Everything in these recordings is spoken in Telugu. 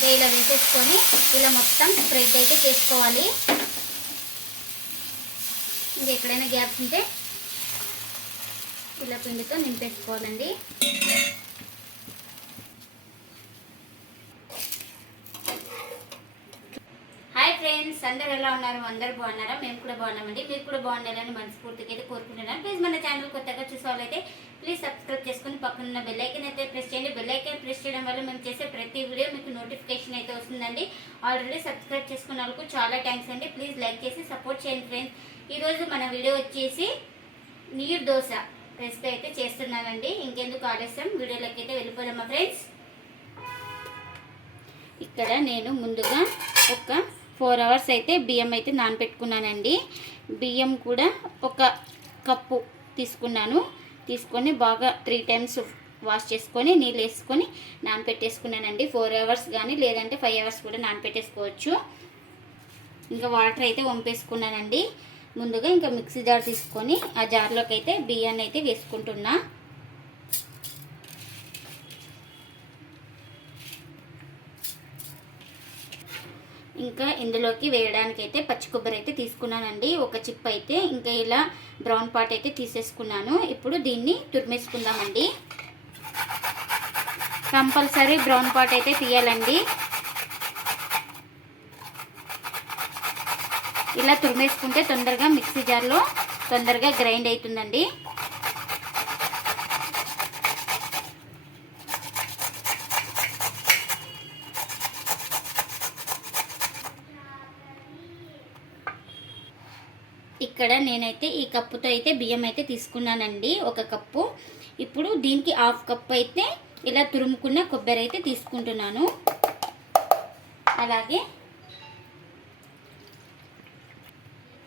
ఇంకా ఇలా వేసేసుకొని ఇలా మొత్తం స్ప్రెడ్ అయితే చేసుకోవాలి. ఇంకా ఎక్కడైనా గ్యాప్స్ ఉంటే ఇలా పిండితో నింపేసుకోవాలండి. హాయ్ ఫ్రెండ్స్ అందరు ఎలా ఉన్నారు? అందరు బాగున్నారా? మేము కూడా బాగున్నామండి. మీరు కూడా బాగుండాలని మనస్ఫూర్తిగా అయితే కోరుకుంటున్నాను. ప్లీజ్ మన ఛానల్ కొత్తగా చూసేవాళ్ళైతే ప్లీజ్ సబ్స్క్రైబ్ చేసుకుని పక్కన బెల్ అయితే ప్రెస్ చేయండి. బెల్లైకన్ ప్రెస్ చేయడం వల్ల మేము చేసే ప్రతి వీడియో మీకు నోటిఫికేషన్ అయితే వస్తుందండి. ఆల్రెడీ సబ్స్క్రైబ్ చేసుకున్న వాళ్ళకు చాలా థ్యాంక్స్ అండి. ప్లీజ్ లైక్ చేసి సపోర్ట్ చేయండి ఫ్రెండ్స్ ఈరోజు మన వీడియో వచ్చేసి నీరు దోశ రెసిపీ అయితే చేస్తున్నానండి. ఇంకెందుకు ఆలస్యం? వీడియోలోకి అయితే వెళ్ళిపోదామా ఫ్రెండ్స్ ఇక్కడ నేను ముందుగా ఒక ఫోర్ అవర్స్ అయితే బియ్యం అయితే నానబెట్టుకున్నానండి. బియ్యం కూడా ఒక కప్పు తీసుకున్నాను. తీసుకొని బాగా త్రీ టైమ్స్ వాష్ చేసుకొని నీళ్ళు వేసుకొని నానబెట్టేసుకున్నానండి ఫోర్ అవర్స్ కానీ లేదంటే ఫైవ్ అవర్స్ కూడా నానపెట్టేసుకోవచ్చు. ఇంకా వాటర్ అయితే వంపేసుకున్నానండి. ముందుగా ఇంకా మిక్సీ జార్ తీసుకొని ఆ జార్లోకి అయితే బియ్యాన్ని అయితే వేసుకుంటున్నా. ఇంకా ఇందులోకి వేయడానికి అయితే పచ్చి కొబ్బరి అయితే తీసుకున్నానండి. ఒక చిప్ అయితే ఇంకా ఇలా బ్రౌన్ పార్ట్ అయితే తీసేసుకున్నాను. ఇప్పుడు దీన్ని తురిమేసుకుందామండి. కంపల్సరీ బ్రౌన్ పార్ట్ అయితే తీయాలండి. ఇలా తురిమేసుకుంటే తొందరగా మిక్సీ జార్లో తొందరగా గ్రైండ్ అవుతుందండి. ఇక్కడ నేనైతే ఈ కప్పుతో అయితే బియ్యం అయితే తీసుకున్నానండి ఒక కప్పు. ఇప్పుడు దీనికి హాఫ్ కప్ అయితే ఇలా తురుముకున్న కొబ్బరి అయితే తీసుకుంటున్నాను. అలాగే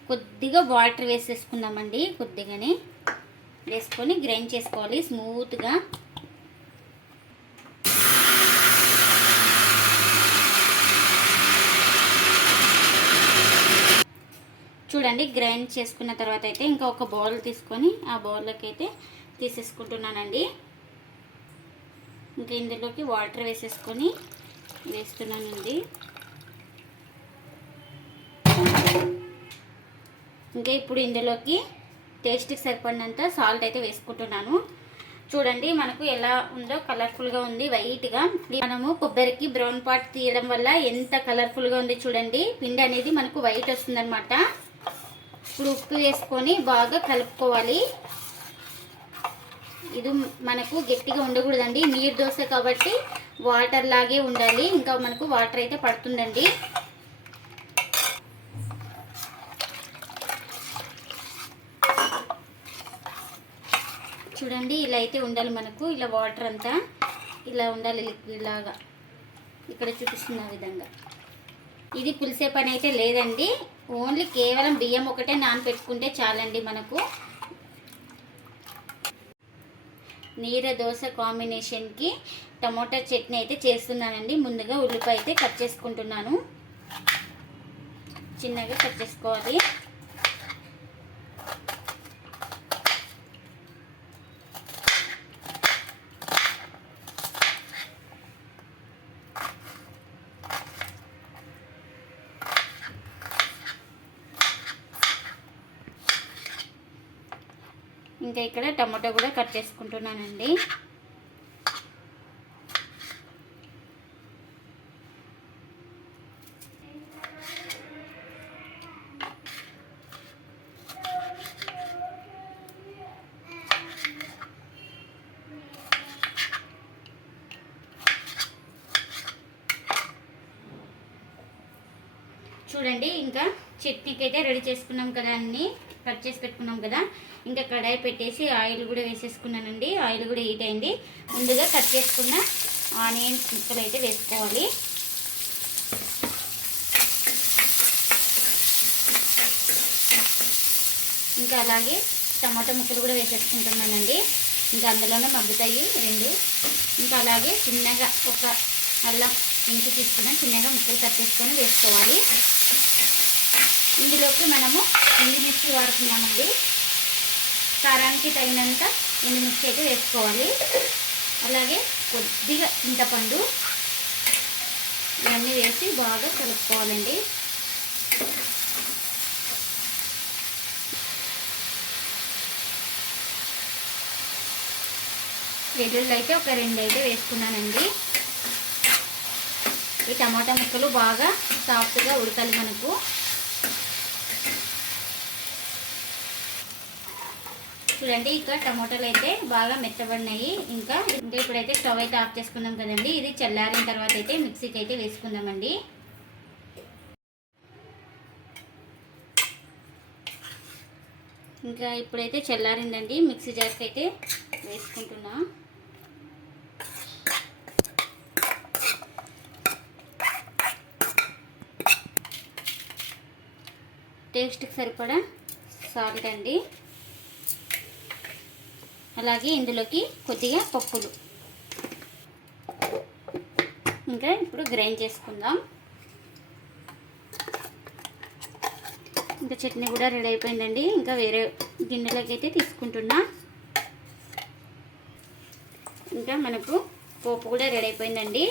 కొద్దిగా వాటర్ వేసేసుకుందామండి కొద్దిగానే వేసుకొని గ్రైండ్ చేసుకోవాలి స్మూత్గా. చూడండి గ్రైండ్ చేసుకున్న తర్వాత అయితే ఇంకా ఒక బౌల్ తీసుకొని ఆ బౌల్లోకి అయితే తీసేసుకుంటున్నానండి. ఇంకా ఇందులోకి వాటర్ వేసేసుకొని వేస్తున్నానండి. ఇంకా ఇప్పుడు ఇందులోకి టేస్ట్కి సరిపడినంత సాల్ట్ అయితే వేసుకుంటున్నాను. చూడండి మనకు ఎలా ఉందో కలర్ఫుల్గా ఉంది వైట్గా మనము కొబ్బరికి బ్రౌన్ పార్ట్ తీయడం వల్ల ఎంత కలర్ఫుల్గా ఉంది చూడండి పిండి అనేది మనకు వైట్ వస్తుందన్నమాట. ఇప్పుడు ఉప్పు వేసుకొని బాగా కలుపుకోవాలి. ఇది మనకు గట్టిగా ఉండకూడదండి. నీరు దోశ కాబట్టి వాటర్ లాగే ఉండాలి. ఇంకా మనకు వాటర్ అయితే పడుతుందండి. చూడండి ఇలా అయితే ఉండాలి మనకు. ఇలా వాటర్ అంతా ఇలా ఉండాలి లిక్విడ్ లాగా ఇక్కడ చూపిస్తున్న విధంగా. ఇది పులిసే పని అయితే లేదండి. ఓన్లీ కేవలం బియ్యం ఒకటే నానపెట్టుకుంటే చాలండి మనకు. నీర దోశ కాంబినేషన్కి టమోటా చట్నీ అయితే చేస్తున్నానండి. ముందుగా ఉల్లిపాయ అయితే కట్ చేసుకుంటున్నాను. చిన్నగా కట్ చేసుకోవాలి. ఇంకా ఇక్కడ టమాటో కూడా కట్ చేసుకుంటున్నానండి. చూడండి ఇంకా చట్నీకి అయితే రెడీ చేసుకున్నాం కదా అన్నీ. కట్ చేసి పెట్టుకున్నాం కదా. ఇంకా కడాయి పెట్టేసి ఆయిల్ కూడా వేసేసుకున్నానండి. ఆయిల్ కూడా హీట్ అయింది. ముందుగా కట్ చేసుకున్న ఆనియన్స్ ముక్కలు అయితే వేసుకోవాలి. ఇంకా అలాగే టమాటా ముక్కలు కూడా వేసేసుకుంటున్నానండి. ఇంకా అందులోనే మగ్గుతాయి రెండు. ఇంకా అలాగే చిన్నగా ఒక అల్లం ఇంటి తీసుకున్న చిన్నగా ముక్కలు కట్ చేసుకొని వేసుకోవాలి. ఇందులోకి మనము ఎండుమిర్చి వాడుతున్నామండి. కారానికి తగినంత ఎండుమిర్చి అయితే వేసుకోవాలి. అలాగే కొద్దిగా చింతపండు ఇవన్నీ వేసి బాగా కలుపుకోవాలండి. వెల్లుల్లి అయితే ఒక రెండు అయితే వేసుకున్నానండి. ఈ టమాటా ముక్కలు బాగా సాఫ్ట్గా ఉడకాలి మనకు. చూడండి ఇంకా టమోటాలు అయితే బాగా మెత్తబడినాయి. ఇంకా ఇంకా ఇప్పుడైతే స్టవ్ అయితే ఆఫ్ చేసుకున్నాం కదండి. ఇది చల్లారిన తర్వాత అయితే మిక్సీకి అయితే వేసుకుందామండి. ఇంకా ఇప్పుడైతే చల్లారిందండి. మిక్సీ జార్కి అయితే వేసుకుంటున్నా. టేస్ట్కి సరిపడా సాల్ట్ అండి. అలాగే ఇందులోకి కొద్దిగా పప్పులు. ఇంకా ఇప్పుడు గ్రైండ్ చేసుకుందాం. ఇంకా చట్నీ కూడా రెడీ అయిపోయిందండి. ఇంకా వేరే గిన్నెలోకి అయితే తీసుకుంటున్నా. ఇంకా మనకు పోపు కూడా రెడీ అయిపోయిందండి.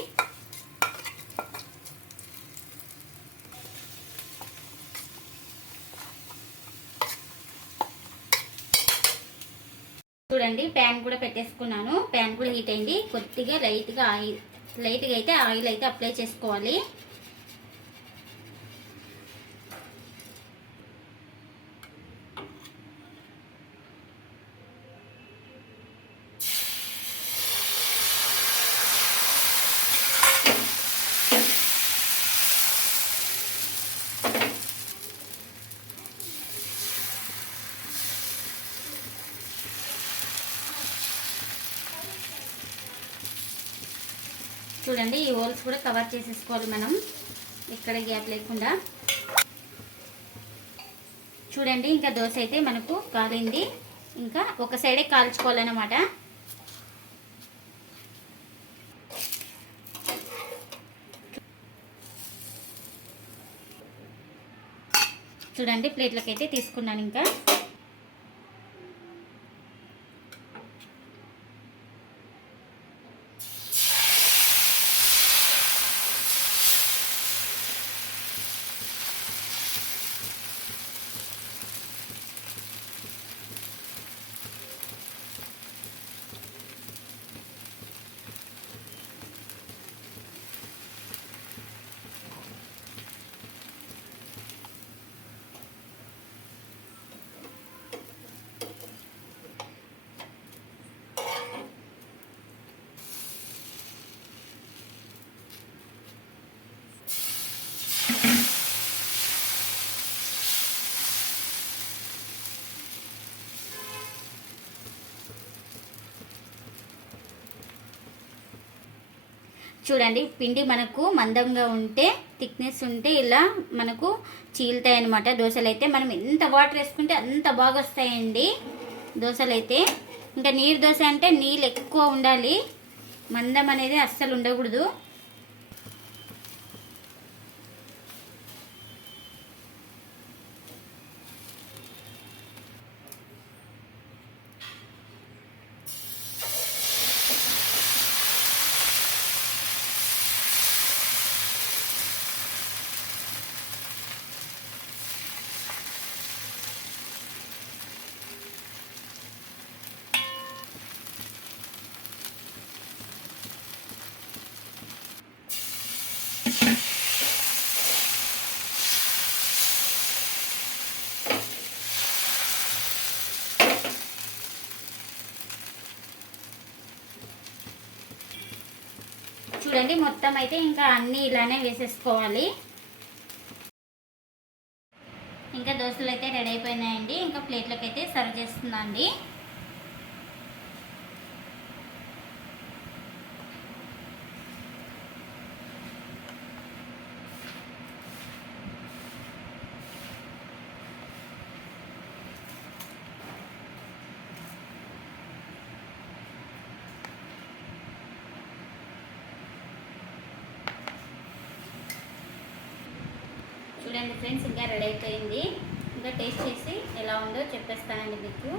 చూడండి ప్యాన్ కూడా పెట్టేసుకున్నాను. ప్యాన్ కూడా హీట్ అయింది. కొద్దిగా లైట్గా ఆయిల్ లైట్గా అయితే ఆయిల్ అయితే అప్లై చేసుకోవాలి. చూడండి ఈ హోల్స్ కూడా కవర్ చేసేసుకోవాలి మనం. ఇక్కడ గ్యాప్ లేకుండా. చూడండి ఇంకా దోశ అయితే మనకు కాలింది. ఇంకా ఒక సైడే కాల్చుకోవాలన్నమాట. చూడండి ప్లేట్లకైతే తీసుకున్నాను ఇంకా. చూడండి పిండి మనకు మందంగా ఉంటే థిక్నెస్ ఉంటే ఇలా మనకు చీలుతాయి అనమాట దోశలు అయితే మనం ఎంత వాటర్ వేసుకుంటే అంత బాగా వస్తాయండి దోశలు అయితే ఇంకా నీరు దోశ అంటే నీళ్ళు ఎక్కువ ఉండాలి. మందం అనేది అస్సలు ఉండకూడదు. చూడండి మొత్తం అయితే ఇంకా అన్నీ ఇలానే వేసేసుకోవాలి. ఇంకా దోశలు అయితే రెడీ అయిపోయినాయండి. ఇంకా ప్లేట్లోకి అయితే సర్వ్ చేస్తుందండి చూడండి ఫ్రెండ్స్ ఇంకా రెడీ అయిపోయింది. ఇంకా టేస్ట్ చేసి ఎలా ఉందో చెప్పేస్తానండి మీకు.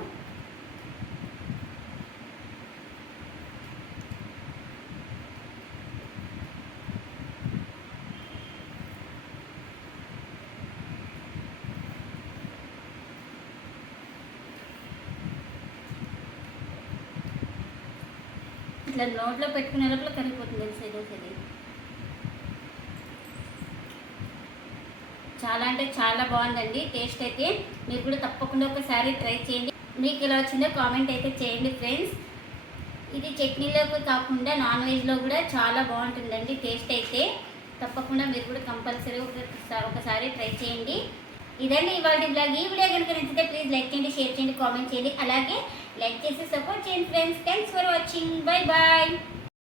ఇట్లా నోట్లో పెట్టుకునే లోపల కరిగిపోతుంది తెలిసేది చాలా అంటే చాలా బాగుందండి. టేస్ట్ అయితే మీరు కూడా తప్పకుండా ఒకసారి ట్రై చేయండి. మీకు ఎలా వచ్చిందో కామెంట్ అయితే చేయండి ఫ్రెండ్స్. ఇది చట్నీలోకి కాకుండా నాన్ వెజ్లో కూడా చాలా బాగుంటుందండి టేస్ట్ అయితే. తప్పకుండా మీరు కూడా కంపల్సరీ ఒకసారి ట్రై చేయండి. ఇదండి ఇవాళ బ్లాగ్. ఈ వీడియో కనుక నచ్చితే ప్లీజ్ లైక్ చేయండి షేర్ చేయండి కామెంట్ చేయండి. అలాగే లైక్ చేసి సపోర్ట్ చేయండి friends. Thanks for watching bye bye